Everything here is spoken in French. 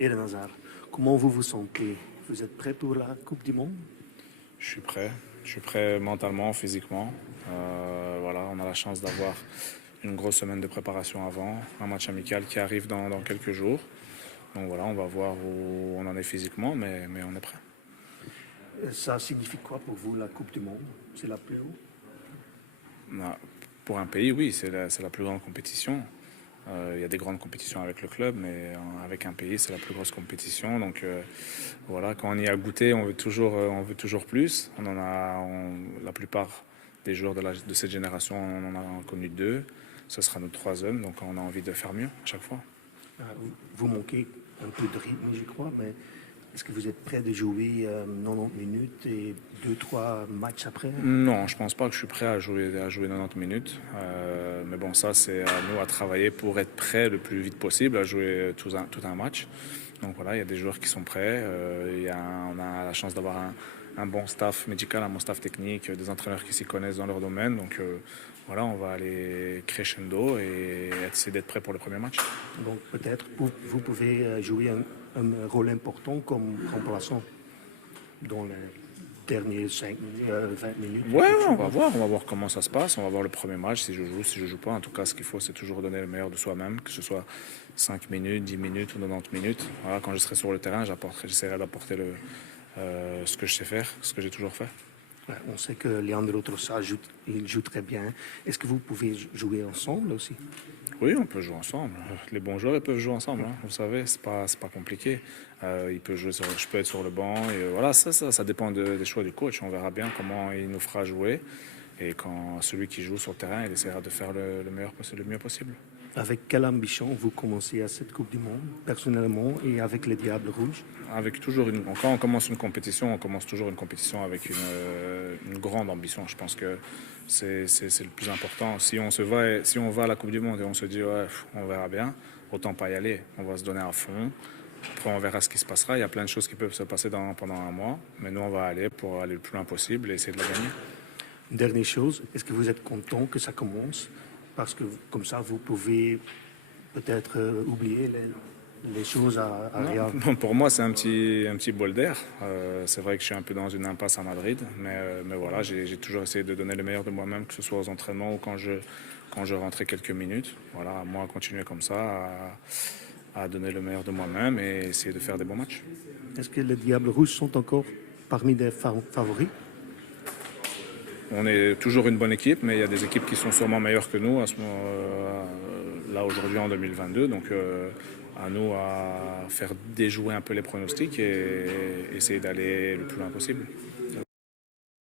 Eden Hazard, comment vous vous sentez? Vous êtes prêt pour la Coupe du Monde? Je suis prêt. Je suis prêt mentalement, physiquement. Voilà, on a la chance d'avoir une grosse semaine de préparation avant, un match amical qui arrive dans quelques jours. Donc voilà, on va voir où on en est physiquement, mais on est prêt. Ça signifie quoi pour vous, la Coupe du Monde? C'est la plus haut? Pour un pays, oui, c'est la plus grande compétition. Il y a des grandes compétitions avec le club, mais avec un pays, c'est la plus grosse compétition. Donc voilà, quand on y a goûté, on veut toujours plus. La plupart des joueurs de cette génération, on en a connu deux. Ce sera notre troisième, donc on a envie de faire mieux à chaque fois. Vous manquez un peu de rythme, je crois, mais est-ce que vous êtes prêt de jouer 90 minutes et 2-3 matchs après? Non, je pense pas que je suis prêt à jouer 90 minutes. Mais bon, ça, c'est à nous à travailler pour être prêt le plus vite possible à jouer tout un match. Donc voilà, il y a des joueurs qui sont prêts. On a la chance d'avoir un bon staff médical, un bon staff technique, des entraîneurs qui s'y connaissent dans leur domaine. Donc voilà, on va aller crescendo et essayer d'être prêt pour le premier match. Donc peut-être vous pouvez jouer un rôle important comme remplaçant dans les derniers 20 minutes. Ouais, on va voir comment ça se passe. On va voir le premier match, si je joue pas. En tout cas, ce qu'il faut, c'est toujours donner le meilleur de soi-même, que ce soit 5 minutes, 10 minutes ou 90 minutes. Voilà, quand je serai sur le terrain, j'essaierai d'apporter ce que je sais faire, ce que j'ai toujours fait. On sait que Leandro Trossard il joue très bien. Est-ce que vous pouvez jouer ensemble aussi? Oui, on peut jouer ensemble. Les bons joueurs, ils peuvent jouer ensemble. Hein. Vous savez, c'est pas compliqué. Je peux être sur le banc. Et voilà, ça dépend des choix du coach. On verra bien comment il nous fera jouer. Et quand celui qui joue sur le terrain, il essaiera de faire le mieux possible. Avec quelle ambition vous commencez à cette Coupe du Monde, personnellement, et avec les Diables Rouges? Quand on commence une compétition, on commence toujours une compétition avec une grande ambition. Je pense que c'est le plus important. Si on va à la Coupe du Monde et on se dit ouais, on verra bien, autant pas y aller. On va se donner à fond. Après, on verra ce qui se passera. Il y a plein de choses qui peuvent se passer pendant un mois, mais nous, on va aller pour aller le plus loin possible et essayer de la gagner. Dernière chose, est-ce que vous êtes content que ça commence? Parce que comme ça, vous pouvez peut-être oublier les choses à Real. Pour moi, c'est un petit bol d'air. C'est vrai que je suis un peu dans une impasse à Madrid, mais voilà, j'ai toujours essayé de donner le meilleur de moi-même, que ce soit aux entraînements ou quand je rentrais quelques minutes. Voilà, moi, continuer comme ça, à donner le meilleur de moi-même et essayer de faire des bons matchs. Est-ce que les Diables Rouges sont encore parmi des favoris? On est toujours une bonne équipe, mais il y a des équipes qui sont sûrement meilleures que nous là aujourd'hui en 2022. Donc à nous à faire déjouer un peu les pronostics et essayer d'aller le plus loin possible.